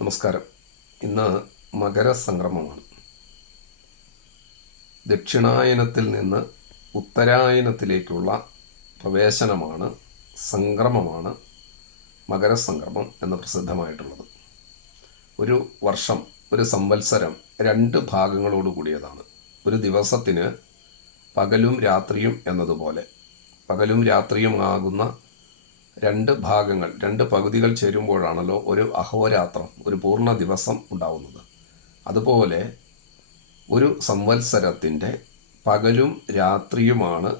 നമസ്കാരം. ഇന്ന് മകരസംക്രമമാണ്. ദക്ഷിണായനത്തിൽ നിന്ന് ഉത്തരായനത്തിലേക്കുള്ള പ്രവേശനമാണ്, സംക്രമമാണ് മകരസംക്രമം എന്ന് പ്രസിദ്ധമായിട്ടുള്ളത്. ഒരു വർഷം, ഒരു സംവത്സരം 2 ഭാഗങ്ങളോട് കൂടിയതാണ്. ഒരു ദിവസത്തിന് പകലും രാത്രിയും എന്നതുപോലെ പകലും രാത്രിയും ആകുന്ന 2 ഭാഗങ്ങൾ, 2 പകുതികൾ ചേരുമ്പോഴാണല്ലോ ഒരു അഹോരാത്രം, ഒരു പൂർണ്ണ ദിവസം ഉണ്ടാവുന്നത്. അതുപോലെ ഒരു സംവത്സരത്തിൻ്റെ പകലും രാത്രിയുമാണ്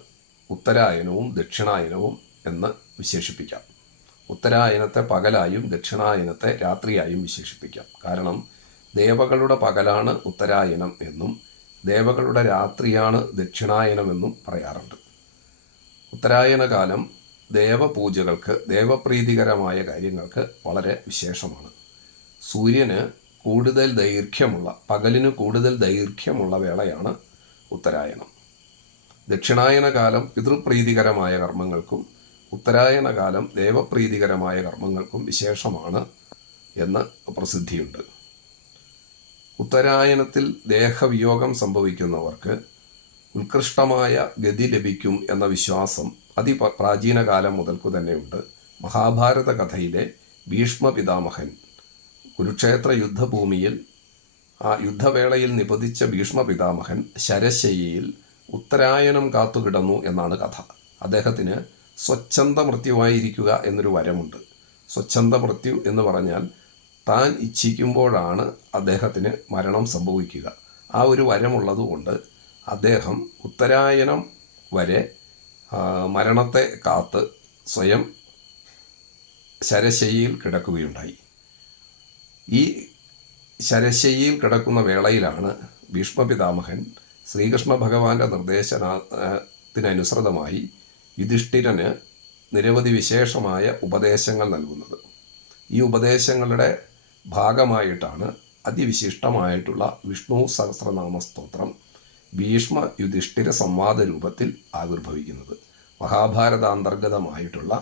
ഉത്തരായനവും ദക്ഷിണായനവും എന്ന് വിശേഷിപ്പിക്കാം. ഉത്തരായനത്തെ പകലായും ദക്ഷിണായനത്തെ രാത്രിയായും വിശേഷിപ്പിക്കാം. കാരണം ദേവകളുടെ പകലാണ് ഉത്തരായനം എന്നും ദേവകളുടെ രാത്രിയാണ് ദക്ഷിണായനമെന്നും പറയാറുണ്ട്. ഉത്തരായന കാലം ദേവപൂജകൾക്ക്, ദേവപ്രീതികരമായ കാര്യങ്ങൾക്ക് വളരെ വിശേഷമാണ്. സൂര്യന് കൂടുതൽ ദൈർഘ്യമുള്ള, പകലിന് കൂടുതൽ ദൈർഘ്യമുള്ള വേളയാണ് ഉത്തരായനം. ദക്ഷിണായന കാലം പിതൃപ്രീതികരമായ കർമ്മങ്ങൾക്കും ഉത്തരായന കാലം ദേവപ്രീതികരമായ കർമ്മങ്ങൾക്കും വിശേഷമാണ് എന്ന് പ്രസിദ്ധിയുണ്ട്. ഉത്തരായനത്തിൽ ദേഹവിയോഗം സംഭവിക്കുന്നവർക്ക് ഉത്കൃഷ്ടമായ ഗതി ലഭിക്കും എന്ന വിശ്വാസം പ്രാചീന കാലം മുതൽക്കു തന്നെയുണ്ട്. മഹാഭാരത കഥയിലെ ഭീഷ്മ പിതാമഹൻ കുരുക്ഷേത്ര യുദ്ധഭൂമിയിൽ ആ യുദ്ധവേളയിൽ നിപതിച്ച ഭീഷ്മ പിതാമഹൻ ശരശയ്യയിൽ ഉത്തരായനം കാത്തുകിടന്നു എന്നാണ് കഥ. അദ്ദേഹത്തിന് സ്വച്ഛന്ത മൃത്യുവായിരിക്കുക എന്നൊരു വരമുണ്ട്. സ്വച്ഛന്ത മൃത്യു എന്ന് പറഞ്ഞാൽ താൻ ഇച്ഛിക്കുമ്പോഴാണ് അദ്ദേഹത്തിന് മരണം സംഭവിക്കുക. ആ ഒരു വരമുള്ളതുകൊണ്ട് അദ്ദേഹം ഉത്തരായനം വരെ മരണത്തെ കാത്ത് സ്വയം ശരശയ്യയിൽ കിടക്കുകയുണ്ടായി. ഈ ശരശയ്യയിൽ കിടക്കുന്ന വേളയിലാണ് ഭീഷ്മപിതാമഹൻ ശ്രീകൃഷ്ണ ഭഗവാന്റെ നിർദ്ദേശത്തിനനുസൃതമായി യുധിഷ്ഠിരന് നിരവധി വിശേഷമായ ഉപദേശങ്ങൾ നൽകുന്നത്. ഈ ഉപദേശങ്ങളുടെ ഭാഗമായിട്ടാണ് അതിവിശിഷ്ടമായിട്ടുള്ള വിഷ്ണു സഹസ്രനാമ സ്തോത്രം ഭീഷ്മ യുധിഷ്ഠിര സംവാദ രൂപത്തിൽ ആവിർഭവിക്കുന്നത്. മഹാഭാരതാന്തർഗതമായിട്ടുള്ള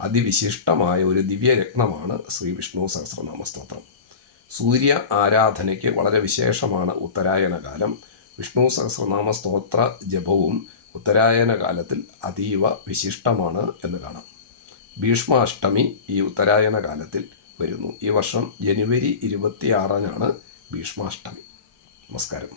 അതിവിശിഷ്ടമായ ഒരു ദിവ്യരത്നമാണ് ശ്രീ വിഷ്ണു സഹസ്രനാമ സ്തോത്രം. സൂര്യ ആരാധനയ്ക്ക് വളരെ വിശേഷമാണ് ഉത്തരായന കാലം. വിഷ്ണു സഹസ്രനാമ സ്തോത്ര ജപവും ഉത്തരായന കാലത്തിൽ അതീവ വിശിഷ്ടമാണ് എന്ന് കാണാം. ഭീഷ്മാഷ്ടമി ഈ ഉത്തരായന കാലത്തിൽ വരുന്നു. ഈ വർഷം ജനുവരി 26-നാണ് ഭീഷ്മാഷ്ടമി. നമസ്കാരം.